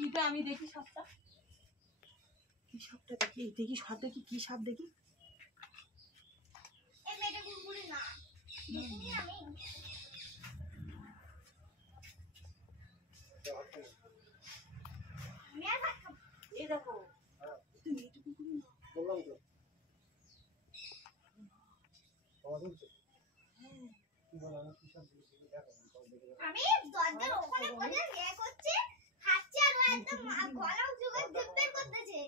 শীতে আমি দেখি সাপটা, কি সাপটা দেখি, দেখি সাপ দেখি, কি সাপ দেখি। এই দেখো তুমি এইটুকু করি না, বললাম তো আমি দরজার ওখানে বসে ইয়ে করছি, হাঁটছি আর একদম গলা উঁচু করে টিপটেপ করতেছে।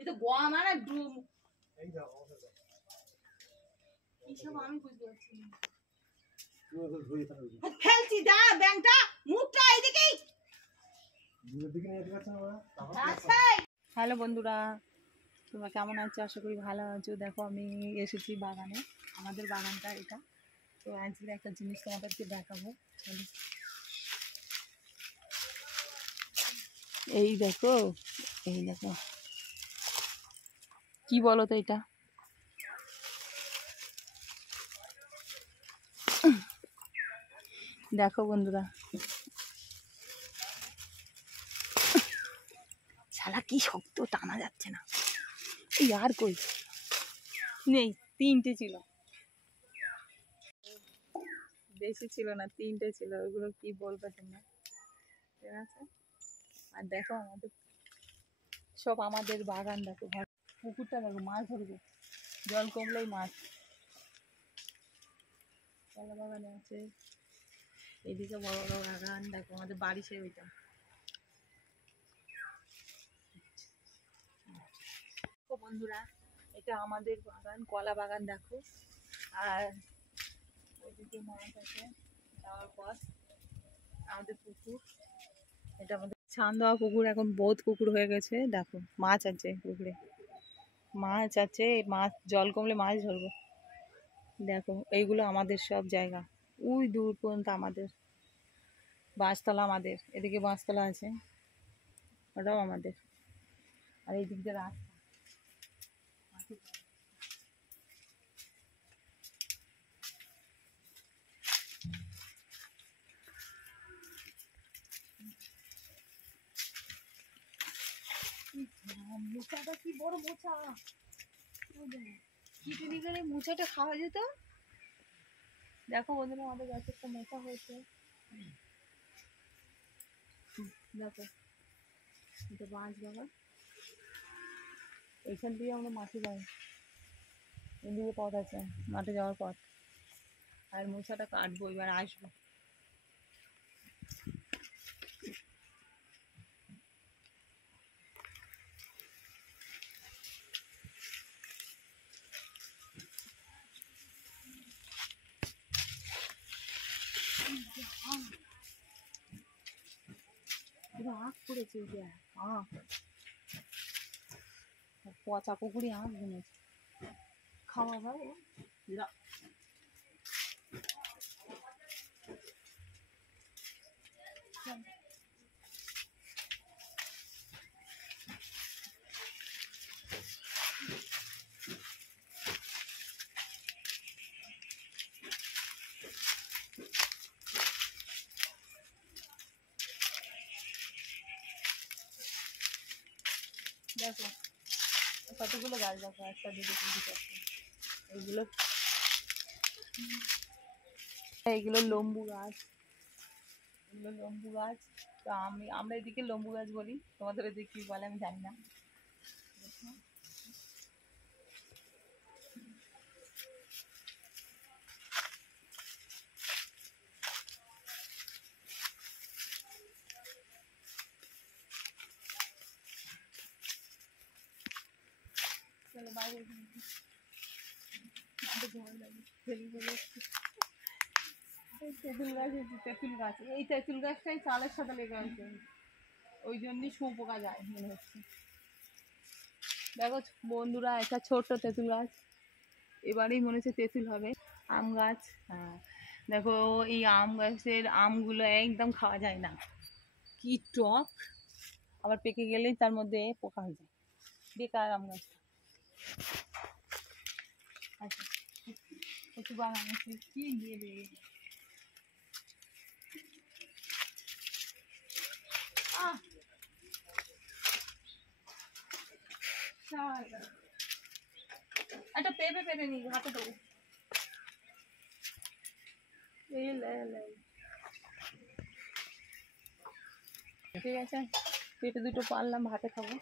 এটা গোয়া মানে ডুম, এই দেখো কি সব আমি বুঝতে পারছি না। ফেলছি দা ব্যাংকটা, মুখটা এইদিকেই। হ্যালো বন্ধুরা, তোমরা কেমন আছো? আশা করি ভালো আছো। দেখো আমি এসেছি বাগানে, আমাদের বাগানটা এটা। তো আজকে একটা জিনিস তোমাদেরকে দেখাবো, চলো। এই দেখো, এই দেখো, কি বলো তো এটা? দেখো বন্ধুরা, শালা কি শক্ত, টানা যাচ্ছে না। এই আর কই নেই, তিনটে ছিল, বেশি ছিল না, তিনটে ছিল। ওইগুলো কি বলবে তোমরা, ঠিক আছে? আর দেখো আমাদের সব, আমাদের বাগান দেখো, পুকুরটা দেখো, মাছ ধরবে, জল কমলেই মাছ। কলা বাগানে আছে, এদিকে বড় বড় বাগান দেখো, আমাদের বাড়ি সে ওইটা। বন্ধুরা, এটা আমাদের বাগান, কলা বাগান দেখো। আর ওইদিকে মাছ আছে, যাওয়ার পথ আমাদের পুকুর, এটা আমাদের ছান দেওয়া পুকুর, এখন বহুত পুকুর হয়ে গেছে। দেখো মাছ আছে পুকুরে, মাছ আছে, মাছ জল কমলে মাছ ধরবো। দেখো এইগুলো আমাদের সব জায়গা, ওই দূর পর্যন্ত আমাদের। বাঁশতলা আমাদের, এদিকে বাঁশতলা আছে, ওটাও আমাদের। আর এই দিক দিয়ে রাস্তা, মোচাটা কি বড় মোচা, কেটে নিলে মোচাটা খাওয়া যেত। দেখো বন্ধুরা, আমাদের গাছে একটা মোচা হয়েছে, দেখো এটা বাঁশ বাগান। এইখান দিয়ে আমরা মাঠে যাই, এদিকে পথ আছে, মাঠে যাওয়ার পথ। আর মোচাটা কাটবো, এবার আসবো। আখ পড়েছে, আখ, পচা পুকুরে আখ জমেছে, খাওয়া যায়। দেখো কতগুলো গাছ, দেখো একটা দুটো তিনটে চারটে, এইগুলো এইগুলো লম্বু গাছ, এগুলো লম্বু গাছ। তো আমরা এদিকে লম্বু গাছ বলি, তোমাদের এদিকে কি বলে আমি জানি না। চলো বাইরে, ভয় লাগে, তেঁতুল গাছ, তেঁতুল গাছ, এই তেঁতুল গাছটাই চালের সাথে লেগে আছে, ওই জন্যই শুঁয়োপোকা যায় মনে হচ্ছে। দেখো বন্ধুরা, একটা ছোট্ট তেঁতুল গাছ, এবারেই মনে হচ্ছে তেঁতুল হবে। আম গাছ, হ্যাঁ দেখো, এই আম গাছের আমগুলো একদম খাওয়া যায় না, কি টক, আবার পেকে গেলেই তার মধ্যে পোকা হয়ে যায়, বেকার আম গাছটা। আচ্ছা কচু বাগান আছে, কি দেবে, একটা পেঁপে পেরে নি হাতে দেবো। এই লে লে। ঠিক আছে, পেঁপে দুটো পারলাম, ভাতে খাবো।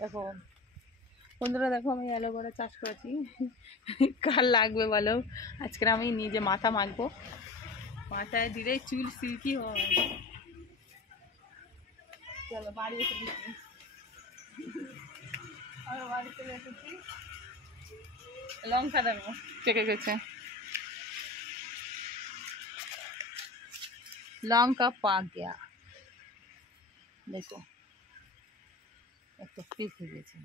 দেখো বন্ধুরা, দেখো আমি অ্যালোভেরা চাষ করেছি। কার লাগবে বলো? আজকে আমি নিজে মাথা মাখবো, মাথায় দিলে চুল সিল্কি হয়। চলো বাড়ি এসে দিচ্ছি, বাড়িতে এসেছি। লঙ্কা দেবো, পেকে গেছে। लौंग पाक गया, देखो एक तो पिस हो গেছে।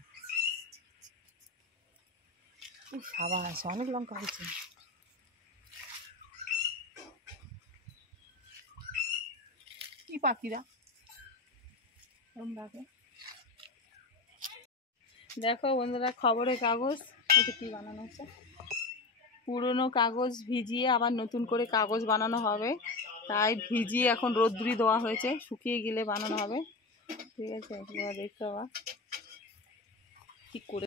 সাবাস, অনেক লঙ্কা হয়েছে। কি পাখিরা দেখো বন্ধুরা, খবরের কাগজ, এটা কি বানানো হচ্ছে? পুরনো কাগজ ভিজিয়ে আবার নতুন করে কাগজ বানানো হবে, তাই ভিজিয়ে এখন রোদ্দুরি দেওয়া হয়েছে, শুকিয়ে গেলে বানানো হবে। ঠিক আছে, এবার দেখতে হবে ঠিক করে।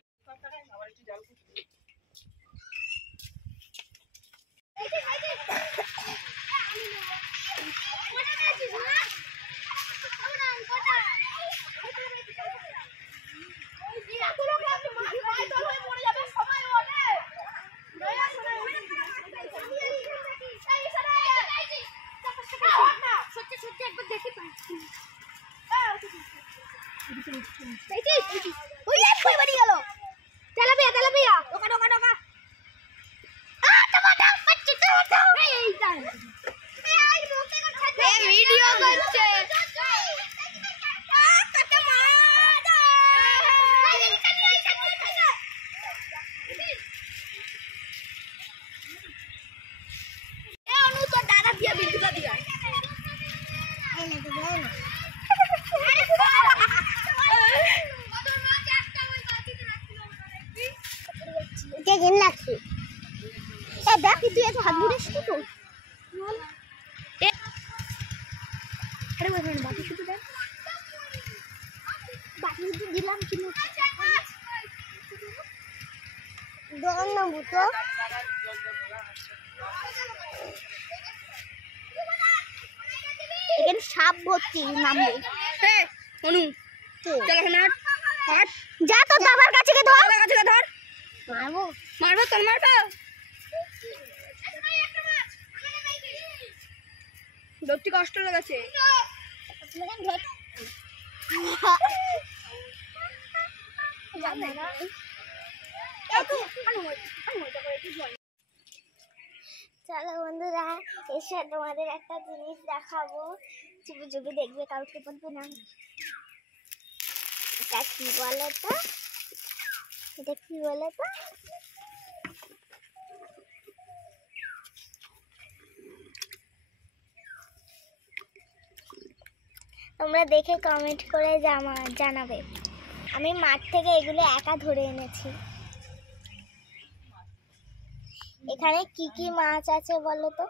এখানে সাপ ভর্তি, নামবে। অনু যা তো বাবার কাছে গিয়ে ধর, মারবো মারবো তোর মারবো। ধরতে কষ্ট লাগাছে। চলো বন্ধুরা, এসে তোমাদের একটা জিনিস দেখাবো, চুপি চুপি দেখবে, কাউকে বলবে না। এটা কি বলে তো? এটা কি বলে তো? তোমরা দেখে কমেন্ট করে জানাবে। আমি মাঠ থেকে এগুলো একা ধরে এনেছি। এখানে কি কি মাছ আছে বলো তো?